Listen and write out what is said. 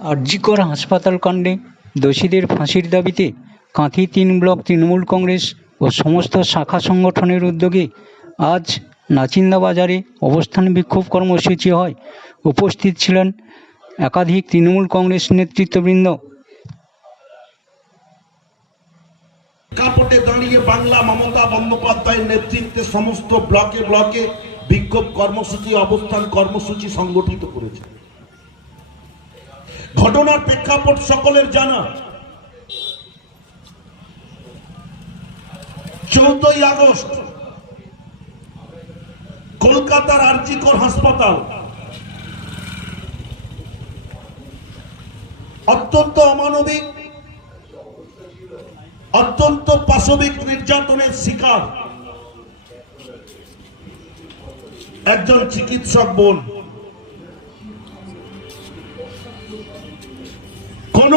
আরজিকর হাসপাতাল কাণ্ডে দোষীদের ফাঁসির দাবিতে কাঁথি তিন ব্লক তৃণমূল কংগ্রেস ও সমস্ত শাখা সংগঠনের উদ্যোগে আজ নাচিন্দা বাজারে অবস্থান বিক্ষোভ কর্মসূচি হয়। উপস্থিত ছিলেন একাধিক তৃণমূল কংগ্রেস নেতৃত্ববৃন্দ। কাপটে দাঁড়িয়ে বাংলা মমতা বন্দ্যোপাধ্যায়ের নেতৃত্বে সমস্ত ব্লকে ব্লকে বিক্ষোভ কর্মসূচি, অবস্থান কর্মসূচি সংগঠিত করেছে। ঘটনার প্রেক্ষাপট সকলের জানা। চৌদ্দই আগস্ট, কলকাতার আরজিকর হাসপাতাল। অত্যন্ত অমানবিক, অত্যন্ত পাশবিক নির্যাতনের শিকার। একজন চিকিৎসক বোন। কোন